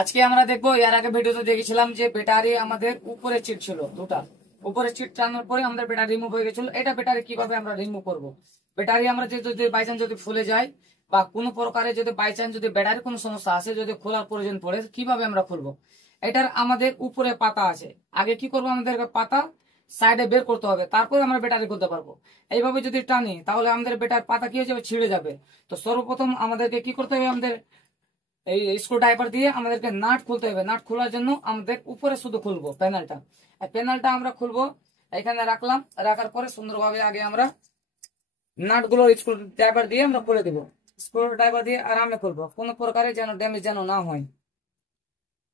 আজকে আমরা দেখবো, এর আগে ভিডিওতে দেখেছিলাম যে ব্যাটারি আমাদের উপরে চিট ছিল দুটা, উপরে চিট টানার পরে আমাদের ব্যাটারি রিমুভ হয়ে গেছিল। এটা ব্যাটারি কিভাবে আমরা রিমুভ করব? ব্যাটারি আমরা যদি বাইচান্স যদি ফুলে যায় বা কোনো প্রকারে যদি বাইচান্স যদি ব্যাটারি কোনো সমস্যা আসে, যদি খোলার প্রয়োজন পড়ে, কিভাবে আমরা খুলবো? এটার আমাদের উপরে পাতা আছে, আগে কি করবো, আমাদের পাতা সাইডে বের করতে হবে, তারপরে আমরা ব্যাটারি খুলতে পারবো। এইভাবে যদি টানি তাহলে আমাদের ব্যাটার পাতা কি হয়ে যাবে, ছিঁড়ে যাবে। তো সর্বপ্রথম আমাদেরকে কি করতে হবে, আমাদের এই স্ক্রু ড্রাইভার দিয়ে আমাদেরকে নাট খুলতে হবে। নাট খোলার জন্য আমাদের উপরে শুধু খুলবো প্যানেলটা, প্যানেলটা আমরা খুলবো। এখানে রাখলাম, রাখার পরে সুন্দরভাবে আগে আমরা নাট গুলো স্ক্রু ড্রাইভার দিয়ে আমরা খুলে দিব। স্ক্রু ড্রাইভার দিয়ে আরামে খুলবো, কোনো প্রকারে যেন ড্যামেজ যেন না হয়,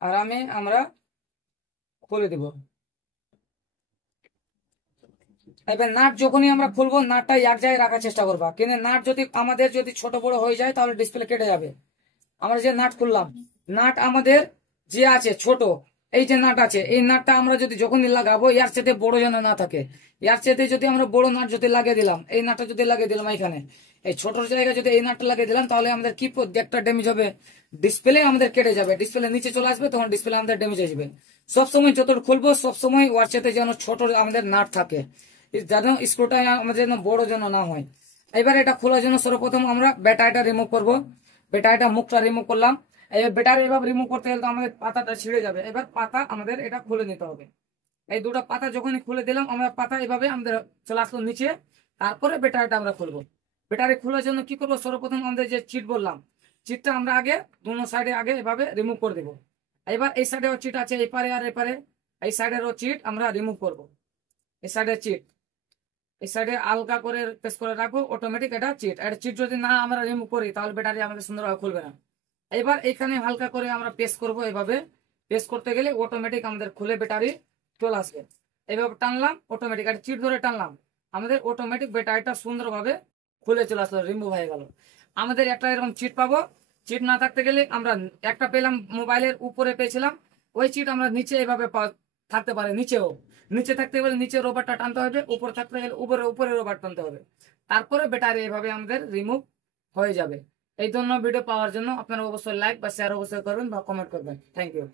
আরামে আমরা খুলে দিব। এবার নাট যখনই আমরা খুলবো, নাটটা এক জায়গায় রাখার চেষ্টা করবা, কিন্তু নাট যদি আমাদের যদি ছোট বড় হয়ে যায় তাহলে ডিসপ্লে কেটে যাবে। আমরা যে নাট খুললাম, নাট আমাদের যে আছে ছোট, এই যে নাট আছে, এই নাটটা আমরা যদি যখনই লাগাবো, এর সাথে বড় যেন না থাকে। এর সাথে যদি আমরা বড় নাট যদি লাগিয়ে দিলাম, এই নাটটা যদি লাগিয়ে দিলাম এখানে, এই ছোট জায়গায় যদি এই নাটটা লাগিয়ে দিলাম, তাহলে আমাদের কি একটা ড্যামেজ হবে, ডিসপ্লে আমাদের কেটে যাবে, ডিসপ্লে নিচে চলে আসবে, তখন ডিসপ্লে আমাদের ড্যামেজ হয়ে যাবে। সবসময় যত খুলবো সবসময় ওর সাথে যেন ছোট আমাদের নাট থাকে, যেন স্ক্রুটা আমাদের যেন বড় যেন না হয়। এবার এটা খোলার জন্য সর্বপ্রথম আমরা ব্যাটারিটা রিমুভ করবো। ব্যাটারিটা মুখটা রিমুভ করলাম। এবার ব্যাটারি এভাবে রিমুভ করতে গেলে তো আমাদের পাতাটা ছিঁড়ে যাবে। এবার পাতা আমাদের এটা খুলে নিতে হবে। এই দুটো পাতা যখনই খুলে দিলাম, আমরা পাতা এভাবে আমাদের চলে আসলো নিচে। তারপরে ব্যাটারিটা আমরা খুলবো। ব্যাটারি খোলার জন্য কি করবো, সর্বপ্রথম আমাদের যে চিট বললাম, চিটটা আমরা আগে দুনো সাইডে আগে এভাবে রিমুভ করে দেবো। এবার এই সাইডেও চিট আছে, এপারে আর এপারে, এই সাইডেরও চিট আমরা রিমুভ করবো। এই সাইডের চিট এই সাইডে হালকা করে প্রেস করে রাখবো, অটোমেটিক এটা চিট। এটা চিট যদি না আমরা রিমুভ করি তাহলে ব্যাটারি আমাদের সুন্দরভাবে খুলবে না। এবার এখানে হালকা করে আমরা প্রেস করব, এভাবে প্রেস করতে গেলে অটোমেটিক আমাদের খুলে ব্যাটারি চলে আসবে। এভাবে টানলাম অটোমেটিক, আর চিট ধরে টানলাম, আমাদের অটোমেটিক ব্যাটারিটা সুন্দরভাবে খুলে চলে আসলো, রিমুভ হয়ে গেল। আমাদের একটা এরকম চিট পাবো। চিট না থাকতে গেলে আমরা একটা পেলাম, মোবাইলের উপরে পেয়েছিলাম, ওই চিট আমরা নিচে এভাবে থাকতে পারে, নিচেও নিচে থাকতে গেলে নিচে রবারটা টানতে হবে, উপরে থাকতে গেলে উপরে উপরে রবার টানতে হবে, তারপরে ব্যাটারি এভাবে আমাদের রিমুভ হয়ে যাবে। এই জন্য ভিডিও পাওয়ার জন্য আপনারা অবশ্যই লাইক বা শেয়ার অবশ্যই করবেন বা কমেন্ট করবেন। Thank you.